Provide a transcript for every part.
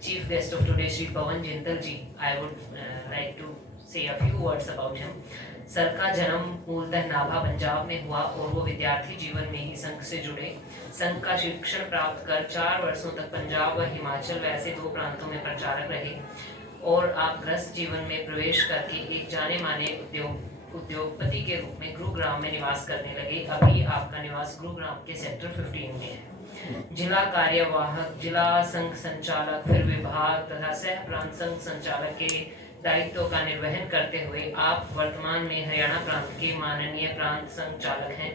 chief guest of today, Shri Pawan Jintal ji. I would like to say a few words about him. Sir का जन्म मूलतः नाभा पंजाब में हुआ और वो विद्यार्थी जीवन में ही संघ से जुड़े। संघ का शिक्षण प्राप्त कर 4 वर्षों तक पंजाब व हिमाचल व ऐसे 2 प्रांतों में प्रचारक रहे और आप गृहस्थ जीवन में प्रवेश करके एक जाने माने उद्योगपति के रूप में गुरुग्राम में निवास करने लगे। अभी आपका निवास गुरुग्राम के सेक्टर 15 में है। जिला कार्यवाहक, जिला संघ संचालक, फिर विभाग तथा सह प्रांत संघ संचालक के दायित्व का निर्वहन करते हुए आप वर्तमान में हरियाणा प्रांत के माननीय प्रांत संचालक हैं।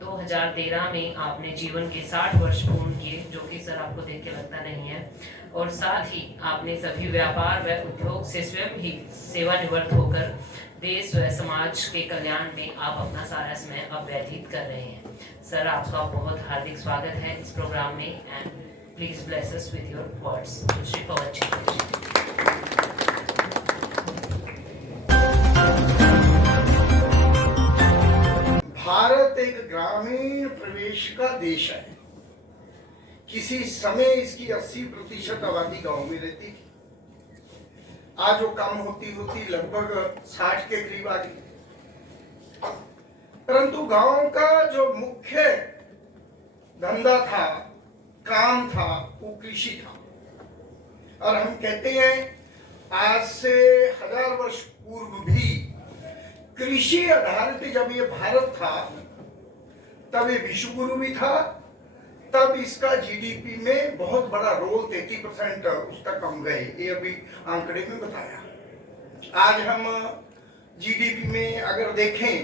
2013 में आपने जीवन के 60 वर्ष पूर्ण किए, जो कि सर आपको देख के लगता नहीं है, और साथ ही आपने सभी व्यापार व उद्योग से स्वयं ही सेवानिवृत्त होकर देश व समाज के कल्याण में आप अपना सारा समय अब व्यतीत कर रहे हैं। सर, आपका बहुत हार्दिक स्वागत है इस प्रोग्राम में and please bless us with your words. Shri Pavan ji. Bharat एक ग्रामीण प्रवेश का देश है। किसी समय इसकी 80% आबादी गांव में रहती थी। आज वो कम होती होती लगभग 60 के करीब आ गई। परंतु गांव का जो मुख्य धंधा था, काम था, वो कृषि था। और हम कहते हैं आज से 1000 वर्ष पूर्व भी कृषि आधारित जब ये भारत था, तब ये विश्व गुरु भी था। तब इसका जीडीपी में बहुत बड़ा रोल 33% उसका कम गए, ये अभी आंकड़े में बताया। आज हम जीडीपी में अगर देखें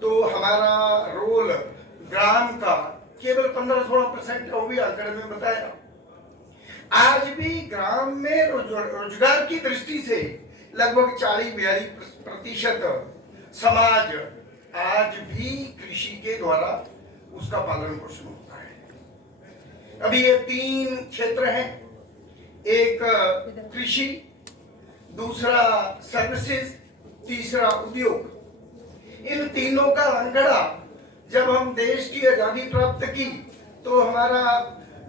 तो हमारा रोल ग्राम का केवल 15-16% है, वो भी आंकड़े में बताया। आज भी ग्राम में रोजगार की दृष्टि से लगभग 40-42% समाज आज भी कृषि के द्वारा उसका पालन पोषण होता है। अभी ये 3 क्षेत्र हैं, एक कृषि, दूसरा सर्विसेज, तीसरा उद्योग। इन तीनों का अंकड़ा जब हम देश की आजादी प्राप्त की तो हमारा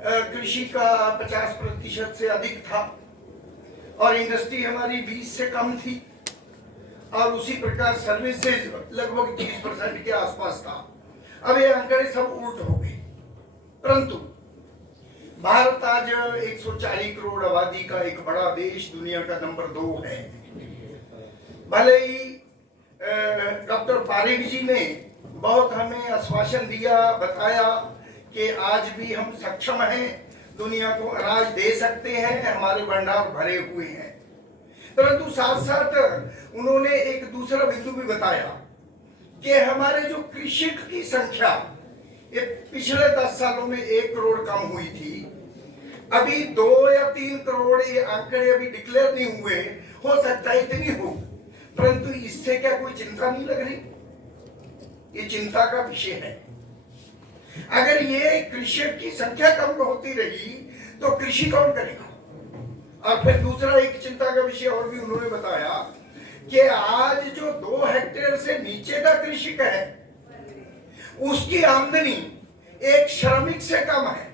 कृषि का 50% से अधिक था और इंडस्ट्री हमारी 20 से कम थी और उसी प्रकार सर्विसेज लगभग 30% के आसपास था। अब ये आंकड़े सब उल्ट हो गए। परंतु भारत आज 140 करोड़ आबादी का एक बड़ा देश, दुनिया का नंबर 2 है। भले ही डॉक्टर पारेख जी ने बहुत हमें आश्वासन दिया, बताया कि आज भी हम सक्षम हैं, दुनिया को अनाज दे सकते हैं, हमारे भंडार भरे हुए हैं। परंतु साथ साथ उन्होंने एक दूसरा बिंदु भी बताया कि हमारे जो कृषक की संख्या ये पिछले 10 सालों में 1 करोड़ कम हुई थी, अभी 2 या 3 करोड़, ये आंकड़े अभी डिक्लेयर नहीं हुए, हो सकता है इतनी हो। परंतु इससे क्या कोई चिंता नहीं लग रही? ये चिंता का विषय है। अगर ये कृषक की संख्या कम होती रही तो कृषि कौन करेगा? और फिर दूसरा एक चिंता का विषय और भी उन्होंने बताया कि आज जो 2 हेक्टेयर से नीचे का कृषक है, उसकी आमदनी एक श्रमिक से कम है।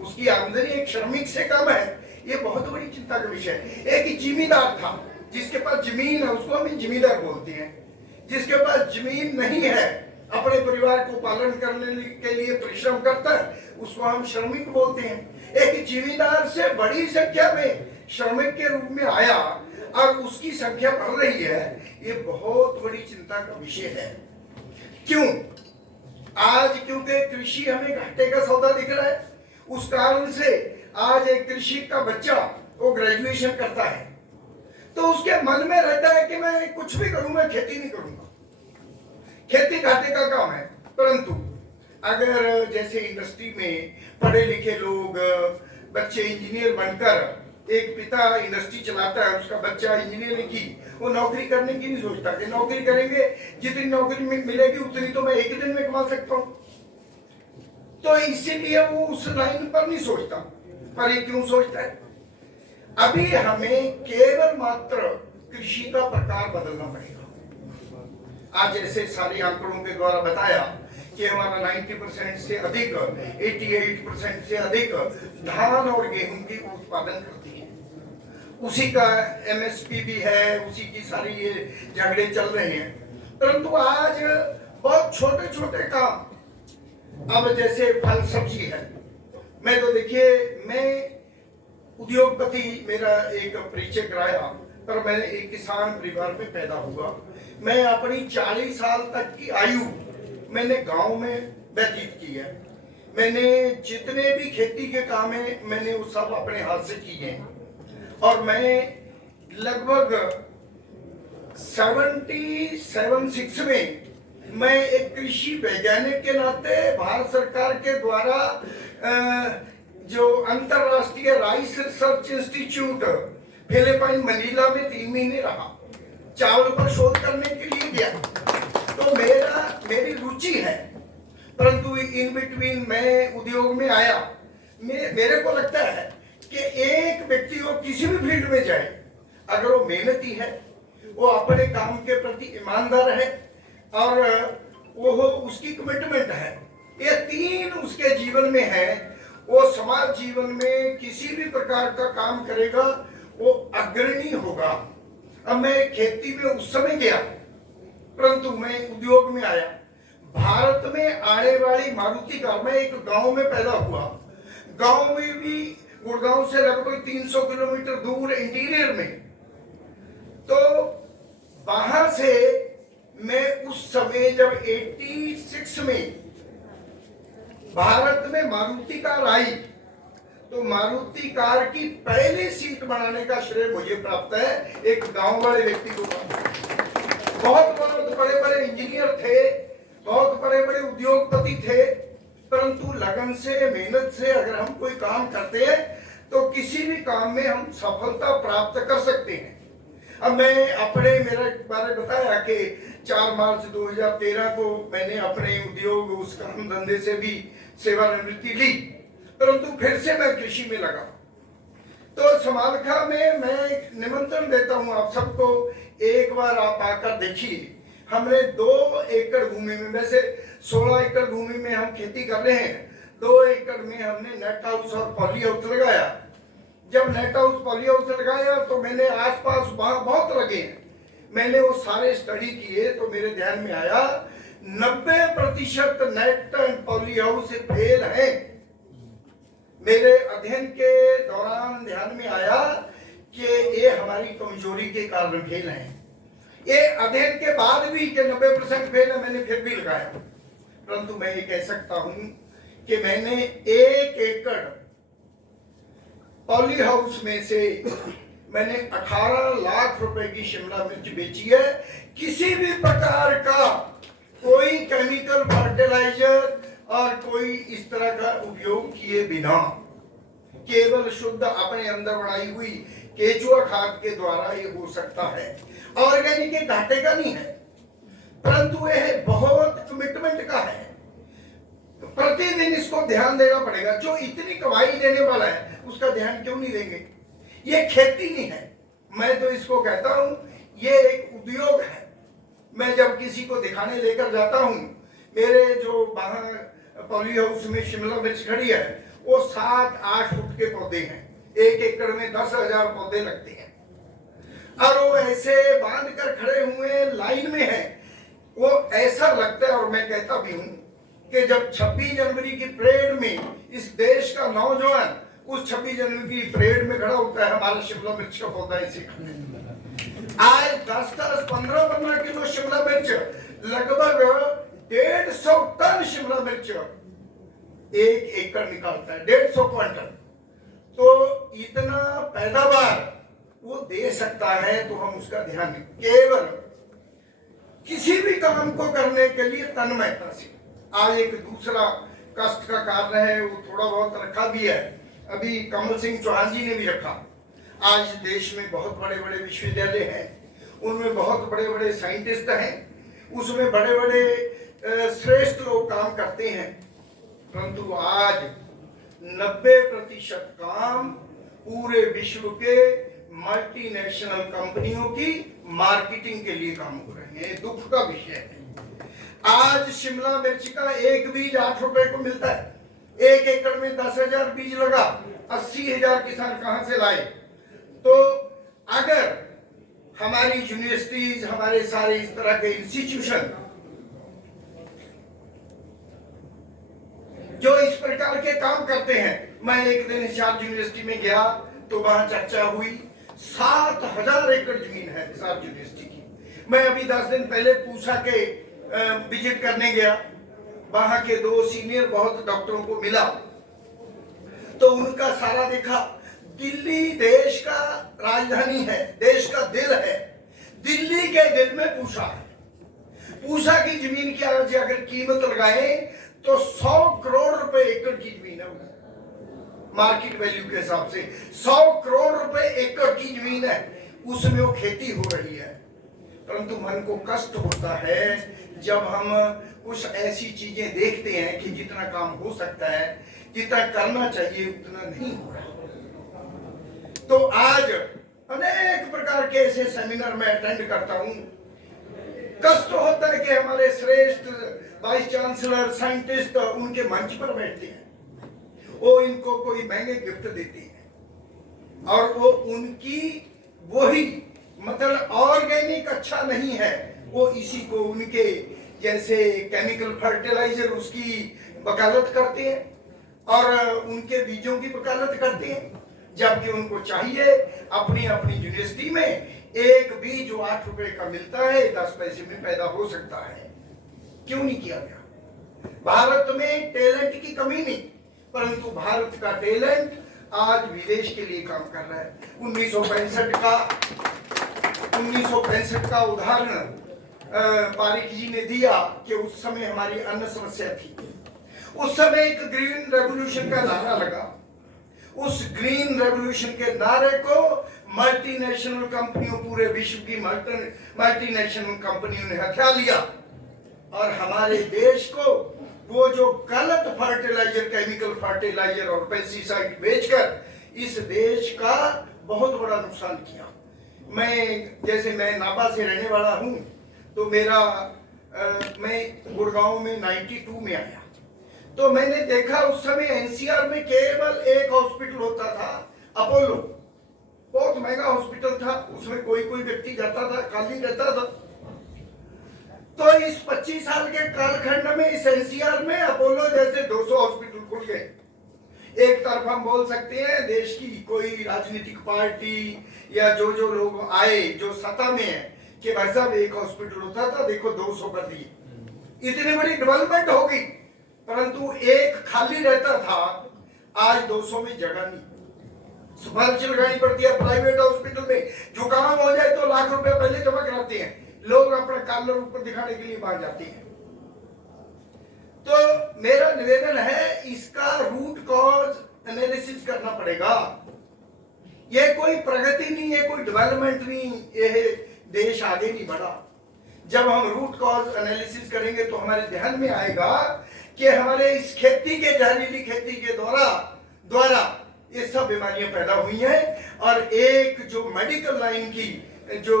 उसकी आमदनी एक श्रमिक से कम है। ये बहुत बड़ी चिंता का विषय है। एक जिम्मेदार था जिसके पास जमीन है, उसको हम जिम्मेदार बोलते हैं। जिसके पास जमीन नहीं है, अपने परिवार को पालन करने के लिए परिश्रम करता है, उसको हम श्रमिक बोलते हैं। एक जिम्मेदार से बड़ी संख्या में श्रमिक के रूप में आया और उसकी संख्या बढ़ रही है, ये बहुत बड़ी चिंता का विषय है। क्यों? आज क्योंकि कृषि हमें घाटे का सौदा दिख रहा है। उस कारण से आज एक कृषि का बच्चा वो ग्रेजुएशन करता है तो उसके मन में रहता है कि मैं कुछ भी करूं, मैं खेती नहीं करूंगा, खेती घाटे का काम है। परंतु अगर जैसे इंडस्ट्री में पढ़े लिखे लोग, बच्चे इंजीनियर बनकर, एक पिता इंडस्ट्री चलाता है, उसका बच्चा इंजीनियरिंग की, वो नौकरी करने की नहीं सोचता कि नौकरी करेंगे, जितनी नौकरी मिलेगी उतनी तो मैं एक दिन में कमा सकता हूँ, तो इसीलिए वो उस लाइन पर नहीं सोचता। पर ये क्यों सोचता है? अभी हमें केवल मात्र कृषि का प्रकार बदलना पड़ेगा। आज जैसे सारे आंकड़ों के द्वारा बताया कि हमारा 90% से अधिक 88% से अधिक धान और गेहूं की उत्पादन करती है। उसी का एमएसपी भी है, उसी की सारी ये झगड़े चल रहे हैं। परंतु आज बहुत छोटे छोटे काम, अब जैसे फल सब्जी है, मैं तो देखिए, मैं उद्योगपति मेरा एक परिचय कराया, पर मैं एक किसान परिवार में पैदा हुआ। मैं अपनी 40 साल तक की आयु मैंने गांव में व्यतीत की है। मैंने जितने भी खेती के काम है मैंने वो सब अपने हाथ से किए हैं। और मैं लगभग 77-6 में मैं एक कृषि वैज्ञानिक के नाते भारत सरकार के द्वारा जो अंतरराष्ट्रीय rice research institute Philippine Manila में 3 महीने रहा, चावल पर शोध करने के लिए गया। तो मेरी रुचि है, परंतु इन बिटवीन मैं उद्योग में आया। मेरे को लगता है कि एक व्यक्ति को किसी भी फील्ड में जाए, अगर वो मेहनती है, वो अपने काम के प्रति ईमानदार है और वो उसकी कमिटमेंट है, ये 3 उसके जीवन में है, वो समाज जीवन में किसी भी प्रकार का काम करेगा, वो अग्रणी होगा। अब मैं खेती में उस समय गया, परंतु मैं उद्योग में आया। भारत में आने वाली मारुति कार, मैं एक गांव में पैदा हुआ, गांव में भी गुड़गांव से लगभग 300 किलोमीटर दूर इंटीरियर में। तो वहां से मैं उस समय जब 86 में भारत में मारुति कार आई, तो मारुति कार की पहली सीट बनाने का श्रेय मुझे प्राप्त है, एक गांव वाले व्यक्ति को। बहुत बड़े बड़े इंजीनियर थे, बहुत बड़े बड़े उद्योगपति थे, परंतु लगन से, मेहनत से अगर हम कोई काम करते हैं तो किसी भी काम में हम सफलता प्राप्त कर सकते हैं। अब मैं अपने मेरे बारे बताया कि 4 मार्च 2013 को मैंने अपने उद्योग उस काम धंधे से भी सेवानिवृत्ति ली, परंतु फिर से मैं कृषि में लगा। तो समालखा में मैं निमंत्रण देता हूं आप सबको, एक बार आप आकर देखिए। हमने 2 एकड़ भूमि में, वैसे 16 एकड़ भूमि में हम खेती कर रहे हैं, 2 एकड़ में हमने नेट हाउस और पॉली हाउस लगाया। जब नेट हाउस पॉली हाउस लगाया तो मैंने आसपास वहां बहुत लगे, मैंने वो सारे स्टडी किए तो मेरे ध्यान में आया 90% net and poly house fail है। मेरे अध्ययन के दौरान ध्यान में आया कि ये हमारी कमजोरी के कारण फेल है। ये अध्ययन के बाद भी कि 90% फेल है, मैंने फिर भी लगाया। परंतु मैं ये कह सकता हूं कि मैंने 1 एकड़ पॉली हाउस में से मैंने 18 लाख रुपए की शिमला मिर्च बेची है, किसी भी प्रकार का कोई केमिकल फर्टिलाइजर और कोई इस तरह का उपयोग किए बिना, केवल शुद्ध अपने अंदर बनाई हुई केचुआ खाद के द्वारा ये हो सकता है। ऑर्गेनिक के घाटे का नहीं है, परंतु यह बहुत कमिटमेंट का है। प्रतिदिन इसको ध्यान देना पड़ेगा। जो इतनी कमाई देने वाला है उसका ध्यान क्यों नहीं देंगे? ये खेती नहीं है, मैं तो इसको कहता हूं ये एक उद्योग है। मैं जब किसी को दिखाने लेकर जाता हूं, मेरे जो वहां पॉली हाउस में शिमला मिर्च खड़ी है वो 7-8 फुट के पौधे हैं, 1 एकड़ में 10,000 पौधे लगते हैं और वो ऐसे बांध कर खड़े हुए लाइन में है। वो ऐसा लगता है, और मैं कहता भी हूं कि जब 26 जनवरी की परेड में इस देश का नौजवान उस 26 जनवरी की परेड में खड़ा होता है, हमारा शिमला मिर्च का पौधा इसे खाने। आज 10-10, 15-15 किलो शिमला मिर्च, लगभग 150 टन शिमला मिर्च 1 एकड़ निकालता है, 150 क्विंटल। तो इतना पैदावार वो दे सकता है, तो हम उसका ध्यान दें। केवल किसी भी काम को करने के लिए तन्मयता से। आज एक दूसरा कष्ट का कारण है, वो थोड़ा बहुत रखा भी है, अभी कमल सिंह चौहान जी ने भी रखा। आज देश में बहुत बड़े बड़े विश्वविद्यालय हैं, उनमें बहुत बड़े बड़े साइंटिस्ट हैं, उसमें बड़े बड़े श्रेष्ठ लोग काम करते हैं, परंतु आज 90% काम पूरे विश्व के मल्टीनेशनल कंपनियों की मार्केटिंग के लिए काम हो रहे हैं। दुख का विषय है। आज शिमला मिर्च का एक बीज 8 रुपए को मिलता है। 1 एकड़ में 10,000 बीज लगा, 80,000 किसान कहां से लाए? तो अगर हमारी यूनिवर्सिटीज, हमारे सारे इस तरह के इंस्टीट्यूशन जो इस प्रकार के काम करते हैं, मैं एक दिन हिसार यूनिवर्सिटी में गया तो वहां चर्चा हुई, 7,000 एकड़ जमीन है हिसार यूनिवर्सिटी की। मैं अभी 10 दिन पहले पूसा के विजिट करने गया, वहां के 2 सीनियर बहुत डॉक्टरों को मिला तो उनका सारा देखा। दिल्ली देश का राजधानी है, देश का दिल है। दिल्ली के दिल में पूसा है। पूसा की जमीन की आज अगर कीमत लगाए तो 100 करोड़ रुपए एकड़ की जमीन है, मार्केट वैल्यू के हिसाब से 100 करोड़ रुपए एकड़ की जमीन है, उसमें वो खेती हो रही है। परंतु मन को कष्ट होता है जब हम कुछ ऐसी चीजें देखते हैं कि जितना काम हो सकता है, जितना करना चाहिए उतना नहीं हो रहा। तो आज अनेक प्रकार के ऐसे सेमिनार में अटेंड करता हूं, कष्ट होता है कि हमारे श्रेष्ठ वाइस चांसलर, साइंटिस्ट उनके मंच पर बैठते हैं, वो इनको कोई महंगे गिफ्ट देती है और वो उनकी वही मतलब ऑर्गेनिक अच्छा नहीं है, वो इसी को उनके जैसे केमिकल फर्टिलाइजर उसकी वकालत करते हैं और उनके बीजों की वकालत करते हैं, जबकि उनको चाहिए अपनी अपनी यूनिवर्सिटी में एक बीज जो 8 रुपए का मिलता है 10 पैसे में पैदा हो सकता है। क्यों नहीं किया गया? भारत में टैलेंट की कमी नहीं, परंतु भारत का टैलेंट आज विदेश के लिए काम कर रहा है। 1965 का उदाहरण पारिक जी ने दिया कि उस समय हमारी अन्न समस्या थी। उस समय एक ग्रीन रेवोल्यूशन का नारा लगा। उस ग्रीन रेवोल्यूशन के नारे को मल्टीनेशनल कंपनियों, पूरे विश्व की मल्टीनेशनल कंपनियों ने हथिया लिया और हमारे देश को वो जो गलत फर्टिलाइजर, केमिकल फर्टिलाइजर और पेस्टिसाइड बेचकर इस देश का बहुत बड़ा नुकसान किया। मैं नाभा से रहने वाला हूं, तो मैं गुड़गांव में 92 में आया, तो मैंने देखा उस समय एनसीआर में केवल एक हॉस्पिटल होता था, अपोलो। बहुत महंगा हॉस्पिटल था, उसमें कोई कोई व्यक्ति जाता था, खाली रहता था। तो इस 25 साल के कालखंड में इस एनसीआर में अपोलो जैसे 200 हॉस्पिटल खुल गए। एक तरफ हम बोल सकते हैं देश की कोई राजनीतिक पार्टी या जो लोग आए जो सत्ता में है कि भाई साहब एक हॉस्पिटल होता था, देखो 200 कर दिए। इतनी बड़ी डेवलपमेंट हो गई, परंतु एक खाली रहता था, आज 200 में जगह नहीं। सिफारिश लगानी पड़ती है प्राइवेट हॉस्पिटल में, जो काम हो जाए तो लाख रुपए पहले जमा कराते हैं लोग, अपना कॉलर ऊपर दिखाने के लिए वहां जाते हैं। तो मेरा निवेदन है, इसका रूट कॉज एनालिसिस करना पड़ेगा। ये कोई प्रगति नहीं है, कोई डेवलपमेंट नहीं, ये देश आगे नहीं बढ़ा। जब हम रूट कॉज एनालिसिस करेंगे तो हमारे ध्यान में आएगा कि हमारे इस खेती के, जहरीली खेती के द्वारा ये सब बीमारियां पैदा हुई हैं और एक जो मेडिकल लाइन की जो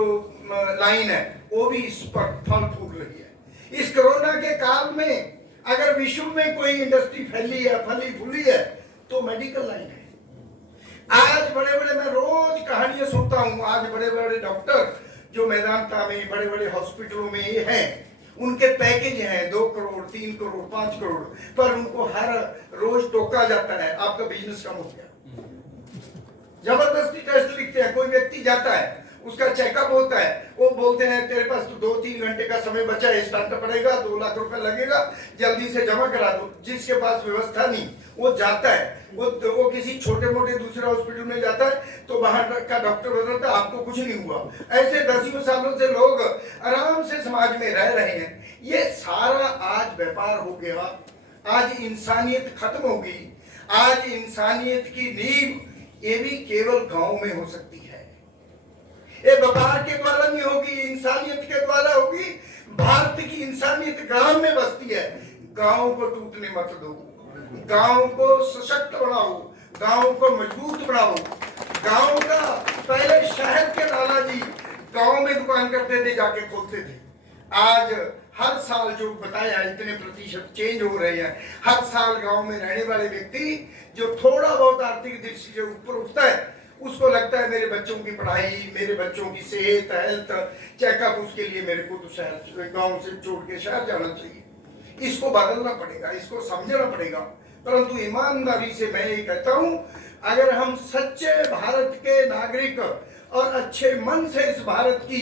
लाइन है वो भी इस पर फल फूल रही है। इस कोरोना के काल में अगर विश्व में कोई इंडस्ट्री फैली है, फली फूली है, तो मेडिकल लाइन है। आज बड़े बड़े, मैं रोज कहानियां सुनता हूं, आज बड़े बड़े डॉक्टर जो मैदानता में बड़े बड़े हॉस्पिटलों में ये हैं, उनके पैकेज हैं 2 करोड़, 3 करोड़, 5 करोड़, पर उनको हर रोज टोका जाता है आपका बिजनेस कम हो गया। जबरदस्ती टेस्ट लिखते हैं, कोई व्यक्ति जाता है, उसका चेकअप होता है, वो बोलते हैं तेरे पास तो 2-3 घंटे का समय बचा है, स्टार्ट पड़ेगा, 2 लाख रुपए लगेगा, जल्दी से जमा करा दो। जिसके पास व्यवस्था नहीं वो जाता है, वो किसी छोटे मोटे दूसरे हॉस्पिटल में जाता है, तो वहां का डॉक्टर बताता है आपको कुछ नहीं हुआ। ऐसे 10 सालों से लोग आराम से समाज में रह रहे हैं। ये सारा आज व्यापार हो गया, आज इंसानियत खत्म हो गई। आज इंसानियत की नींव ये भी केवल गांव में हो सकती है। ये व्यापार के द्वारा नहीं होगी, इंसानियत के द्वारा होगी। भारत की इंसानियत गांव में बसती है। गांव को टूटने मत दो, गांव को सशक्त बनाओ, गांव को मजबूत बनाओ। गांव का पहले शहर के लाला जी गांव में दुकान करते थे, जाके खोलते थे। आज हर साल जो बताया इतने प्रतिशत चेंज हो रहे हैं, हर साल गांव में रहने वाले व्यक्ति जो थोड़ा बहुत आर्थिक दृष्टि से ऊपर उठता है, उसको लगता है मेरे बच्चों की पढ़ाई, मेरे बच्चों की सेहत, हेल्थ चेकअप, उसके लिए मेरे को तो शहर, गांव से छोड़ के शहर जाना चाहिए। इसको बदलना पड़ेगा, इसको समझना पड़ेगा। परंतु ईमानदारी से मैं ये कहता हूं, अगर हम सच्चे भारत के नागरिक और अच्छे मन से इस भारत की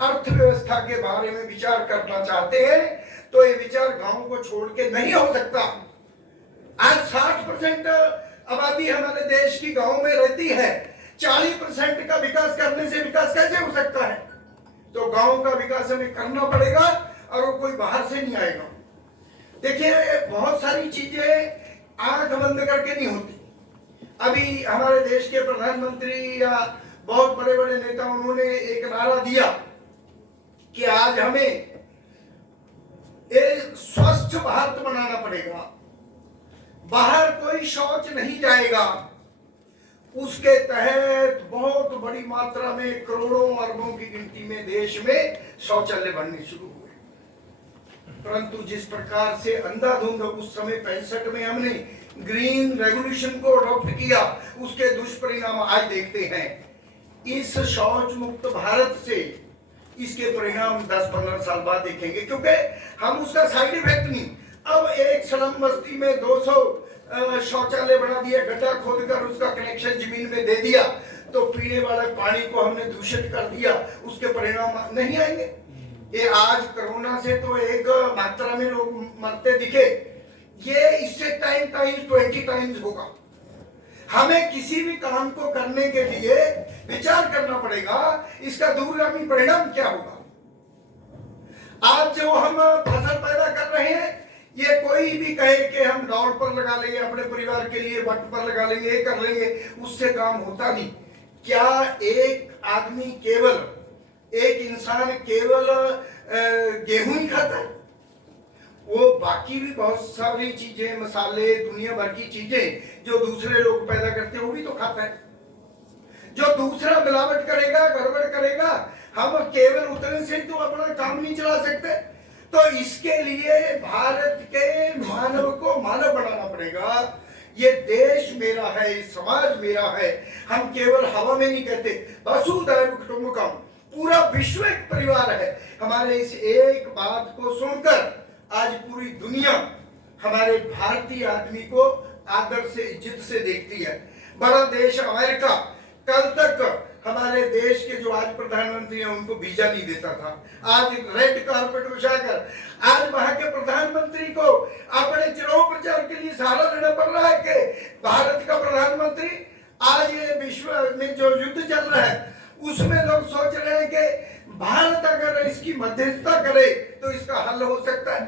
अर्थव्यवस्था के बारे में विचार करना चाहते हैं, तो ये विचार गांव को छोड़ के नहीं हो सकता। आज 60% आबादी हमारे देश की गांव में रहती है, 40% का विकास करने से विकास कैसे हो सकता है? तो गांव का विकास हमें करना पड़ेगा और वो कोई बाहर से नहीं आएगा। देखिए, बहुत सारी चीजें आंख बंद करके नहीं होती। अभी हमारे देश के प्रधानमंत्री या बहुत बड़े बड़े नेता, उन्होंने एक नारा दिया कि आज हमें एक स्वस्थ भारत बनाना पड़ेगा, बाहर कोई शौच नहीं जाएगा। उसके तहत बहुत बड़ी मात्रा में करोड़ों अरबों की गिनती में देश में शौचालय बनने शुरू हुए। परंतु जिस प्रकार से अंधाधुंध उस समय 65 में हमने ग्रीन रेवोल्यूशन को अडॉप्ट किया, उसके दुष्परिणाम आज देखते हैं। इस शौच मुक्त भारत से इसके परिणाम 10-15 साल बाद देखेंगे, क्योंकि हम उसका साइड इफेक्ट नहीं। अब एक स्लम बस्ती में 200 शौचालय बना दिया, गड्ढा खोदकर उसका कनेक्शन जमीन में दे दिया, तो पीने वाले पानी को हमने दूषित कर दिया, उसके परिणाम नहीं आएंगे। ये आज कोरोना से तो एक मात्रा में लोग मरते दिखे, ये इससे 10 टाइम्स 20 टाइम्स होगा। हमें किसी भी काम को करने के लिए विचार करना पड़ेगा, इसका दूरगामी परिणाम क्या होगा। आज जो हम फसल पैदा कर रहे हैं, ये कोई भी कहे कि हम दौड़ पर लगा लेंगे, अपने परिवार के लिए वट पर लगा लेंगे, ये कर लेंगे, उससे काम होता नहीं। क्या एक आदमी केवल, एक इंसान केवल गेहूं ही खाता है? वो बाकी भी बहुत सारी चीजें, मसाले, दुनिया भर की चीजें जो दूसरे लोग पैदा करते हैं, वो भी तो खाता है। जो दूसरा मिलावट करेगा, गड़बड़ करेगा, हम केवल उतने से तो अपना काम नहीं चला सकते। तो इसके लिए भारत के मानव को मानव बनाना पड़ेगा। ये देश मेरा है, ये समाज मेरा है। हम केवल हवा में नहीं कहते, वसुधैव कुटुंबकम, पूरा विश्व एक परिवार है। हमारे इस एक बात को सुनकर आज पूरी दुनिया हमारे भारतीय आदमी को आदर से, इज्जत से देखती है। बड़ा देश अमेरिका कल तक हमारे देश के जो आज प्रधानमंत्री हैं उनको वीजा नहीं देता था, आज रेड कार्पेट बिछाकर आज वहां के प्रधानमंत्री को अपने चुनाव प्रचार के लिए सहारा लेना पड़ रहा है कि भारत का प्रधानमंत्री। आज ये विश्व में जो युद्ध चल रहा है, उसमें लोग सोच रहे हैं कि भारत अगर इसकी मध्यस्थता करे तो इसका हल हो सकता है।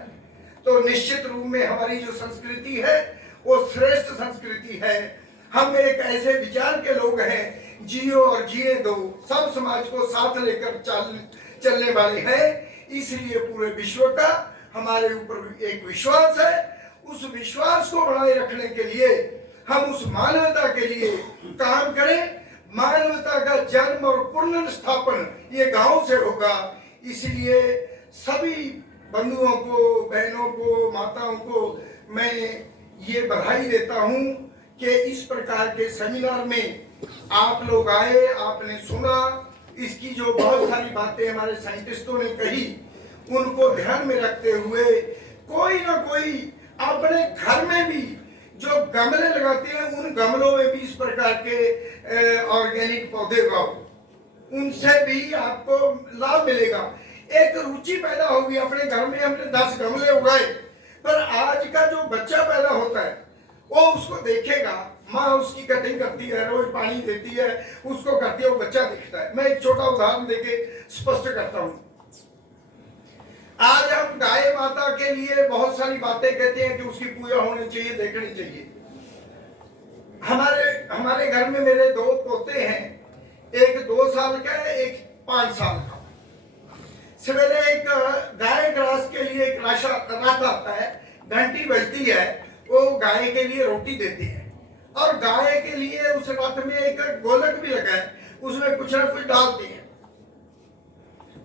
तो निश्चित रूप में हमारी जो संस्कृति है वो श्रेष्ठ संस्कृति है। हम एक ऐसे विचार के लोग हैं, जियो और जिए दो, सब समाज को साथ लेकर चलने वाले हैं। इसलिए पूरे विश्व का हमारे ऊपर एक विश्वास है। उस विश्वास को बनाए रखने के लिए हम उस मानवता के लिए काम करें। मानवता का जन्म और पुनर्स्थापन ये गांव से होगा। इसलिए सभी बंधुओं को, बहनों को, माताओं को मैं ये बधाई देता हूं कि इस प्रकार के सेमिनार में आप लोग आए, आपने सुना। इसकी जो बहुत सारी बातें हमारे साइंटिस्टों ने कही, उनको ध्यान में रखते हुए कोई ना कोई अपने घर में भी जो गमले लगाते हैं, उन गमलों में भी इस प्रकार के ऑर्गेनिक पौधे उगाओ, उनसे भी आपको लाभ मिलेगा। एक रुचि पैदा होगी। अपने घर में हमने 10 गमले उगाए, पर आज का जो बच्चा पैदा होता है वो उसको देखेगा, माँ उसकी कटिंग करती है, रोज पानी देती है, उसको करती है, वो बच्चा देखता है। मैं एक छोटा उदाहरण देके स्पष्ट करता हूँ। आज हम गाय माता के लिए बहुत सारी बातें कहते हैं कि उसकी पूजा होनी चाहिए, देखनी चाहिए। हमारे घर में मेरे 2 पोते हैं, एक 2 साल का है, एक 5 साल का। सवेरे एक गाय ग्रास के लिए एक रात आता है, घंटी बजती है, वो गाय के लिए रोटी देती है और गाय के लिए उस रथ में एक गोलक भी लगा है, उसमें कुछ ना कुछ डालती है।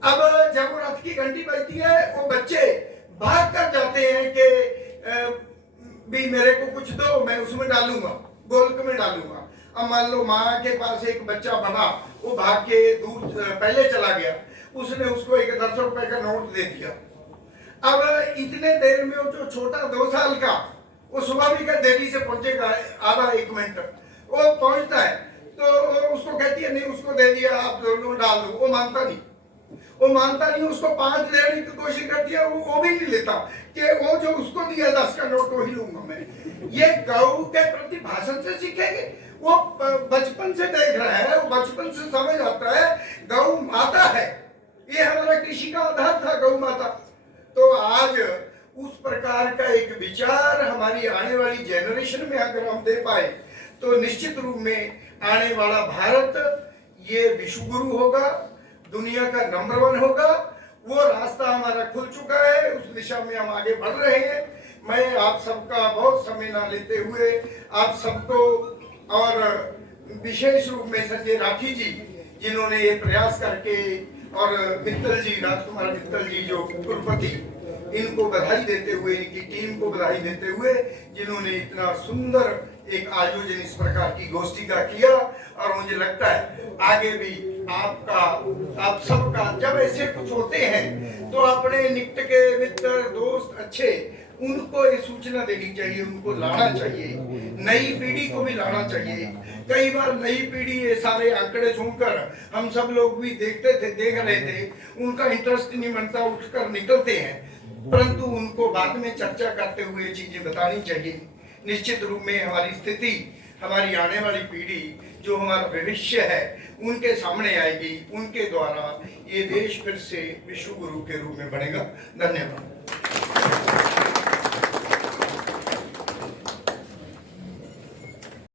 अब जब वो रथ की घंटी बजती है, वो बच्चे भाग कर जाते हैं कि भी मेरे को कुछ दो, मैं उसमें डालूंगा, गोल्क में डालूंगा। अब मान लो माँ के पास एक बच्चा बना, वो भाग के दूर पहले चला गया, उसने उसको एक 10 रुपए का नोट दे दिया। अब इतने देर में वो जो छोटा 2 साल का, वो सुबह भी का देरी से पहुंचेगा, आधा 1 मिनट वो पहुंचता है, तो उसको कहती है नहीं उसको दे दिया, आप दोनों डाल दो। वो मानता नहीं, वो मानता नहीं, उसको 5 लेने की कोशिश करती है, वो भी नहीं लेता कि वो जो उसको दिया 10 का नोट वही लूंगा मैं। ये गौ के प्रति भाषण से सीखेंगे, वो बचपन से देख रहा है, वो बचपन से समझ आता है गौ माता है। ये हमारा कृषि का आधार था, गौ माता। तो आज उस प्रकार का एक विचार हमारी आने वाली जनरेशन में अगर हम दे पाए, तो निश्चित रूप में आने वाला भारत ये विश्व गुरु होगा, दुनिया का नंबर 1 होगा। वो रास्ता हमारा खुल चुका है, उस दिशा में हम आगे बढ़ रहे हैं। मैं आप सबका बहुत समय ना लेते हुए आप सबको, और विशेष रूप में संजय राठी जी जिन्होंने ये प्रयास करके, और मित्तल जी, राजकुमार मित्तल जी जो कुलपति, इनको बधाई देते हुए, इनकी टीम को बधाई देते हुए, जिन्होंने इतना सुंदर एक आयोजन इस प्रकार की गोष्ठी का किया। और मुझे लगता है आगे भी आपका, आप सबका, जब ऐसे कुछ होते हैं तो अपने निकट के मित्र, दोस्त अच्छे, उनको ये सूचना देनी चाहिए, उनको लाना चाहिए, नई पीढ़ी को भी लाना चाहिए। कई बार नई पीढ़ी ये सारे आंकड़े सुनकर, हम सब लोग भी देख रहे थे, उनका इंटरेस्ट नहीं बनता, उठकर निकलते हैं, परंतु उनको बाद में चर्चा करते हुए चीजें बतानी चाहिए। निश्चित रूप में हमारी स्थिति, हमारी आने वाली पीढ़ी, जो हमारा भविष्य है, उनके सामने आएगी, उनके द्वारा ये देश फिर से विश्व गुरु के रूप में बनेगा। धन्यवाद।